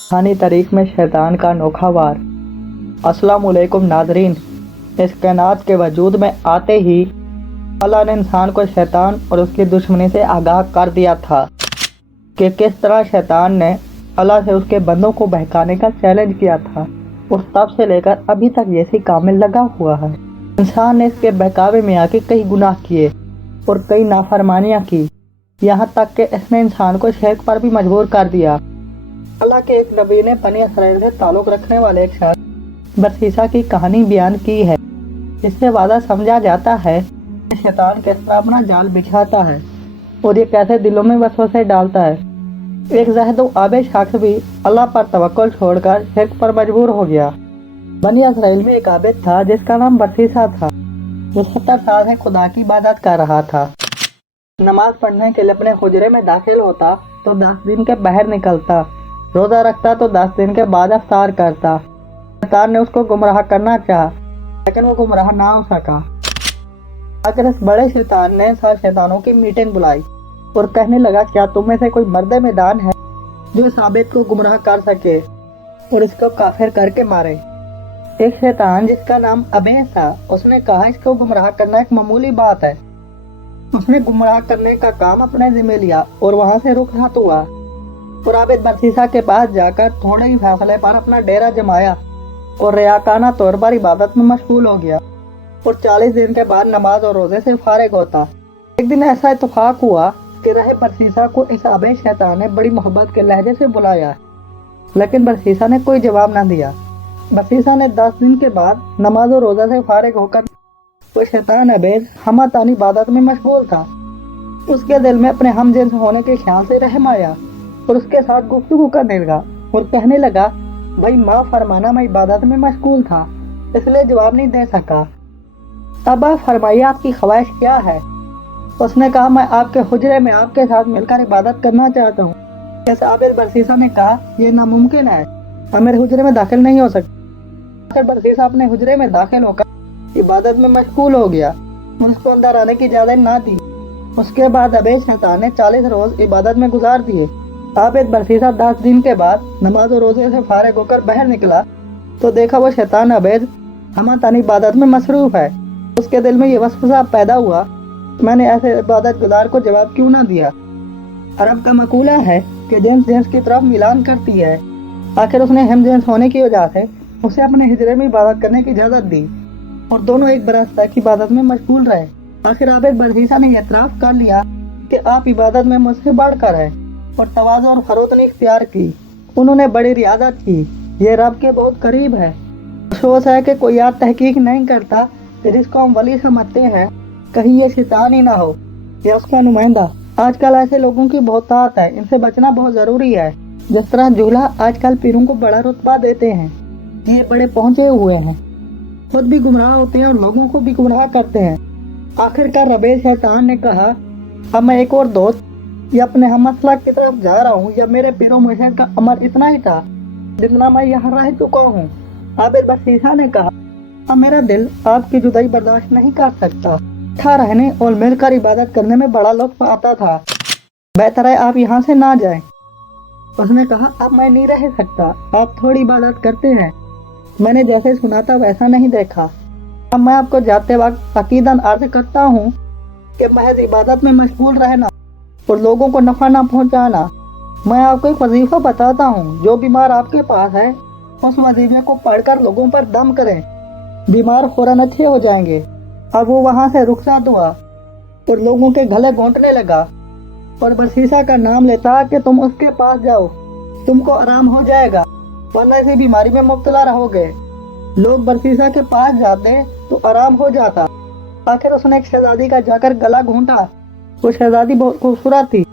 रूहानी तरीक में शैतान का अनोखा वार। अस्सलामुअलैकुम नाज़रीन, इस कायनात के वजूद में आते ही अल्लाह ने इंसान को शैतान और उसकी दुश्मनी से आगाह कर दिया था कि किस तरह शैतान ने अल्लाह से उसके बंदों को बहकाने का चैलेंज किया था। उस तब से लेकर अभी तक यही काम में लगा हुआ है। इंसान ने इसके बहकावे में आके कई गुनाह किए और कई नाफरमानियाँ की, यहाँ तक कि इसने इंसान को शिर्क पर भी मजबूर कर दिया। अल्लाह के एक नबी ने बनी इसराइल से ताल्लुक़ रखने वाले एक शख्स बरसीसा की कहानी बयान की है। इससे वादा समझा जाता है कि शैतान किस तरह अपना जाल बिछाता है और ये कैसे दिलों में वसवसे डालता है। एक ज़ाहिद आबिद शख्स भी अल्लाह पर तवक्कुल छोड़कर शिर्क पर मजबूर हो गया। बनी इसराइल में एक आबिद था जिसका नाम बरसीसा था। वो 70 साल से खुदा की इबादत कर रहा था। नमाज पढ़ने के लिए अपने हुजरे में दाखिल होता तो 10 दिन के बाहर निकलता, रोज़ा रखता तो 10 दिन के बाद इफ्तार करता। शैतान ने उसको गुमराह करना चाहा, लेकिन वो गुमराह ना हो सका। आखिर इस बड़े शैतान ने 7 शैतानों की मीटिंग बुलाई और कहने लगा, क्या तुम में से कोई मर्द मैदान है जो इस आबिद को गुमराह कर सके और इसको काफिर करके मारे। एक शैतान जिसका नाम अबेस था, उसने कहा, इसको गुमराह करना एक मामूली बात है। उसने गुमराह करने का काम अपने जिम्मे लिया और वहां से रुखसत हुआ और आबिद बरसीसा के पास जाकर थोड़े ही फासले पर अपना डेरा जमाया और रियाकाना तौर पर इबादत में मशगूल हो गया और 40 दिन के बाद नमाज और रोजे से फारिग होता। एक दिन ऐसा इत्तेफाक हुआ कि राह बरसीसा को इस आबिद शैतान ने बड़ी मोहब्बत के लहजे से बुलाया, लेकिन बरसीसा ने कोई जवाब न दिया। बरसीसा ने 10 दिन के बाद नमाज और रोजा से फारिग होकर वो शैतान अबेद हमतानी इबादत में मशगूल था। उसके दिल में अपने हम जिन्स होने के ख्याल से रहम आया और उसके साथ गुफ्तगू करने लगा और कहने लगा, भाई माँ फरमाना, मैं इबादत में मशगूल था इसलिए जवाब नहीं दे सका। अब आप फरमाइए आपकी ख्वाहिश क्या है। उसने कहा, मैं आपके हुजरे में आपके साथ मिलकर इबादत करना चाहता हूँ। जैसे आबिद बरसीसा ने कहा, यह नामुमकिन है, आप मेरे हुजरे में दाखिल नहीं हो सकते। आखिर बरसीसा अपने हुजरे में दाखिल होकर इबादत में मशगूल हो गया, उसको अंदर आने की इजाजत ना दी। उसके बाद अबेद शैतान ने 40 रोज इबादत में गुजार दिए। आबिद बरसीसा 10 दिन के बाद नमाज और रोजे से फारिग होकर बाहर निकला तो देखा वो शैतान अबेद हमतानी इबादत में मसरूफ है। उसके दिल में ये वसवसा पैदा हुआ, मैंने ऐसे इबादत गुजार को जवाब क्यों ना दिया। अरब का मकूला है कि जिन्स जिन्स की तरफ मिलान करती है। आखिर उसने हम जिन्स होने की वजह से उसे अपने हिजरे में इबादत करने की इजाज़त दी और दोनों एक बरस तक इबादत में मशगूल रहे। आखिर आबिद बरसीसा ने एतराफ़ कर लिया कि आप इबादत में मुझसे बढ़कर है और तवाज़ु और फरोतनी इख्तियार की। उन्होंने बड़ी रियादत की, ये रब के बहुत करीब है। अफसोस है कि कोई यार तहकीक नहीं करता कि जिसको हम वली समझते हैं कहीं ये शैतान ही ना हो या उसका नुमाइंदा। आजकल ऐसे लोगों की बहुत ताकत है, इनसे बचना बहुत ज़रूरी है। जिस तरह जूल्हा आजकल पीरों को बड़ा रुतबा देते हैं, ये बड़े पहुँचे हुए हैं, खुद भी गुमराह होते हैं और लोगों को भी गुमराह करते हैं। आखिरकार अबेद शैतान ने कहा, अब मैं एक और दोस्त या अपने हम मसलक की तरफ जा रहा हूँ या मेरे पीरों मुर्शिद का अमर इतना ही था जितना मैं यहाँ रह चुका हूँ। आबिद बरसीसा ने कहा, अब मेरा दिल आपकी जुदाई बर्दाश्त नहीं कर सकता। था रहने और मिलकर इबादत करने में बड़ा लुत्फ आता था, बेहतर है आप यहाँ से ना जाएं। उसने कहा, अब मैं नहीं रह सकता, आप थोड़ी इबादत करते हैं, मैंने जैसे सुना था वैसा नहीं देखा। अब मैं आपको जाते वक्त अकीदन अर्ज करता हूँ कि महज इबादत में मशगूल रहना और लोगों को नफा ना पहुँचाना। मैं आपको एक वजीफा बताता हूँ, जो बीमार आपके पास है उस वजीफे को पढ़कर लोगों पर दम करें, बीमार फौरन अच्छे हो जाएंगे। अब वो वहाँ से रुखसत हुआ और लोगों के गले घोंटने लगा और बरसीसा का नाम लेता कि तुम उसके पास जाओ, तुमको आराम हो जाएगा, वरना इसी बीमारी में मुब्तला रहोगे। लोग बरसीसा के पास जाते तो आराम हो जाता। आखिर उसने एक शहजादी का जाकर गला घूंटा। वो शहजादी बहुत खूबसूरत थी।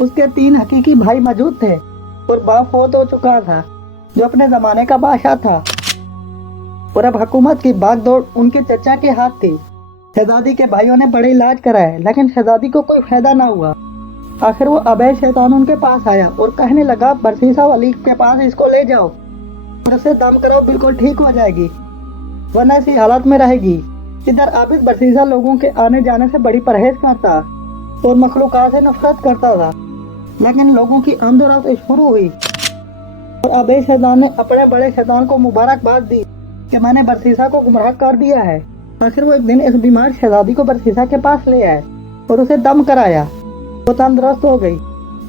उसके 3 हकीकी भाई मौजूद थे और बाप फौत हो चुका था जो अपने ज़माने का बादशाह था और अब हुकूमत की बागडोर उनके चचा के हाथ थी। शहजादी के भाइयों ने बड़े इलाज कराए, लेकिन शहजादी को कोई फायदा ना हुआ। आखिर वो अबेद शैतान उनके पास आया और कहने लगा, बरसीसा वली के पास इसको ले जाओ और उसे दम कराओ, बिल्कुल ठीक हो जाएगी, वरना इसी हालत में रहेगी। इधर आबिद बरसीसा लोगों के आने जाने से बड़ी परहेज करता और मखलूकात से नफरत करता था। लेकिन लोगों की आमदोरफ्त शुरू हुई और अबे शैतान ने अपने बड़े शैतान को मुबारकबाद दी कि मैंने बरसीसा को गुमराह कर दिया है। आखिर वो एक दिन इस बीमार शहजादी को बरसीसा के पास ले आए और उसे दम कराया। वो तंदुरुस्त हो गई।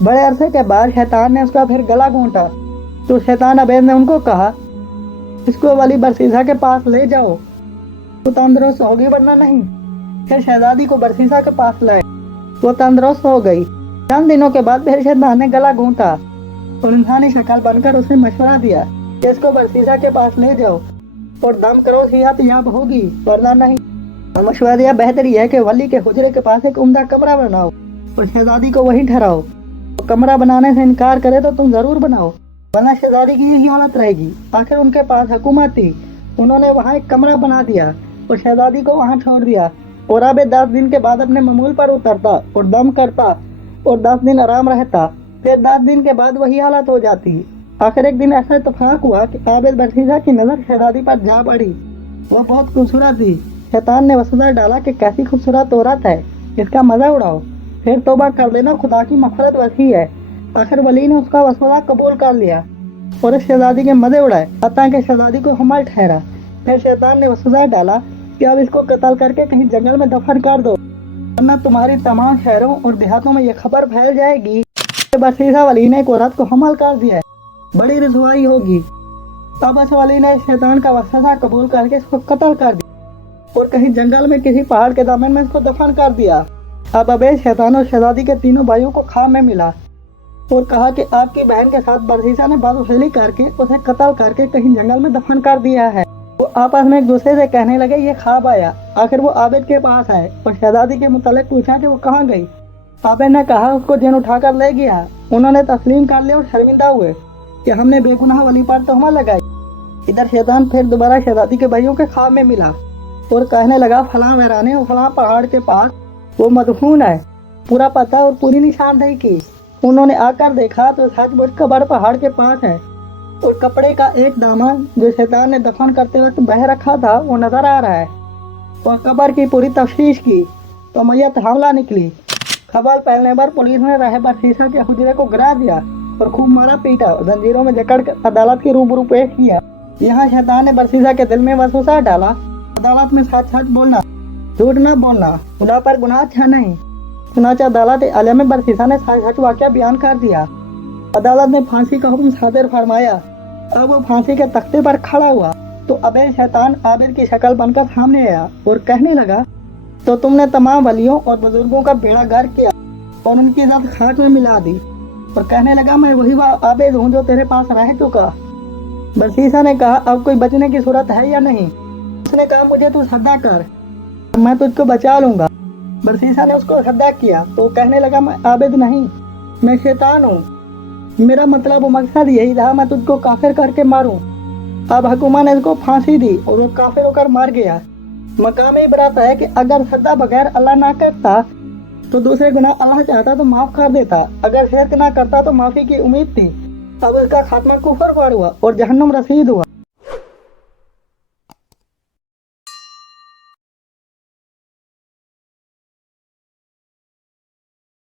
बड़े अरसे के बाद शैतान ने उसका फिर गला घोंटा तो शैतान अबेद ने उनको कहा, इसको वाली बरसीसा के पास ले जाओ, वो तंदुरुस्त होगी वरना नहीं। फिर शहजादी को बरसीसा के पास लाए, वो तंदुरुस्त हो गई। चंद दिनों के बाद फिर शैतान ने गला घोंटा और इंसानी शक्ल बनकर उसे मशवरा दिया कि इसको बरसीसा के पास ले जाओ और दम करो, सेहत याब होगी वरना नहीं। मशवरा दिया, बेहतर यह है कि वली के हुजरे के पास एक उम्दा कमरा बनाओ और शहजादी को वहीं ठहराओ। तो कमरा बनाने से इनकार करे तो तुम जरूर बनाओ, वरना शहजादी की यही हालत रहेगी। आखिर उनके पास हुकूमत थी, उन्होंने वहाँ एक कमरा बना दिया और शहजादी को वहाँ छोड़ दिया। और अब 10 दिन के बाद अपने मामूल पर उतरता और दम करता और 10 दिन आराम रहता। फिर 10 दिन के बाद वही हालत हो जाती। आखिर एक दिन ऐसा इत्तेफाक हुआ कि आबिद बरसीसा की नजर शहजादी पर जा पड़ी। वो बहुत खूबसूरत थी। शैतान ने वसवसा डाला कि कैसी खूबसूरत औरत है, इसका मजा उड़ाओ, फिर तौबा कर लेना, खुदा की मग़फ़िरत वसी है। आखिर वली ने उसका वसवसा कबूल कर लिया और इस शहजादी के मजे उड़ाए हत्ता कि शहजादी को हमल ठहरा। फिर शैतान ने वसवसा डाला कि अब इसको कत्ल करके कहीं जंगल में दफन कर दो, वरना तुम्हारी तमाम शहरों और देहातों में ये खबर फैल जाएगी कि बरसीसा वली ने एक औरत को हमल कर दिया है, बड़ी रसवाई होगी। तब इस वली ने शैतान का वसवसा कबूल करके इसको कत्ल कर दिया और कहीं जंगल में किसी पहाड़ के दामन में इसको दफन कर दिया। अब अबे शैतान और शहजादी के तीनों भाइयों को ख्वाब में मिला और कहा कि आपकी बहन के साथ बरसीसा ने बदसलूकी करके उसे कत्ल करके कहीं जंगल में दफन कर दिया है। वो आपस में एक दूसरे से कहने लगे ये ख्वाब आया। आखिर वो आबिद के पास आए और शहजादी के मुतालिक पूछा कि वो कहाँ गई। आबिद ने कहा उसको जिन उठाकर ले गया। उन्होंने तस्लीम कर लिया और शर्मिंदा हुए कि हमने बेगुनाह वली पर तोहमत लगाई। इधर शैतान फिर दोबारा शहजादी के भाइयों के ख्वाब में मिला और कहने लगा फलां वैराने और फलां पहाड़ के पास वो मदफून है। पूरा पता और पूरी निशानदेही की। उन्होंने आकर देखा तो सचमुच कब्र पहाड़ के पास है और कपड़े का एक दामन जो शैतान ने दफन करते वक्त बह रखा था वो नजर आ रहा है। और कब्र की पूरी तफ्तीश की तो मैयत हमला निकली। खबर फैलने पर पुलिस ने रहे बरसीसा के हुजरे को गिरा दिया और खूब मारा पीटा, जंजीरों में जकड़ कर अदालत के रूबरू पेश किया। यहाँ शैतान ने बरसीसा के दिल में वसवसा डाला, अदालत में सच सच बोलना, झूठ न बोलना, खुदा पर गुनाह अच्छा नहीं। चुनांचे अदालत आलिया में बरसीसा ने सच वाक़या बयान कर दिया। अदालत ने फांसी का हुक्म सादिर फरमाया। अब वो फांसी के तख्ते पर खड़ा हुआ तो अबे शैतान आबिद की शक्ल बनकर सामने आया और कहने लगा, तो तुमने तमाम वलियों और बुजुर्गों का बेड़ा गर्क किया और उनकी इज्जत खाक में मिला दी। और कहने लगा, मैं वही आबिद हूँ जो तेरे पास रह चुका। बरसीसा ने कहा, अब कोई बचने की सूरत है या नहीं? उसने कहा, मुझे तू सद्दा कर, मैं तुझको बचा लूंगा। बरसीसा ने उसको सद्दा किया तो कहने लगा, मैं आबिद नहीं, मैं शैतान हूँ। मेरा मतलब वो मकसद यही था, मैं तुझको काफिर करके मारूं। अब हुकूमत ने इसको फांसी दी और वो काफिर होकर मार गया। मकाम इबरत है कि अगर सद्दा बगैर अल्लाह ना करता तो दूसरे गुनाह अल्लाह चाहता तो माफ कर देता, अगर शिरक ना करता तो माफी की उम्मीद थी। अब इसका खात्मा कुफर पर हुआ और जहन्नुम रसीद हुआ।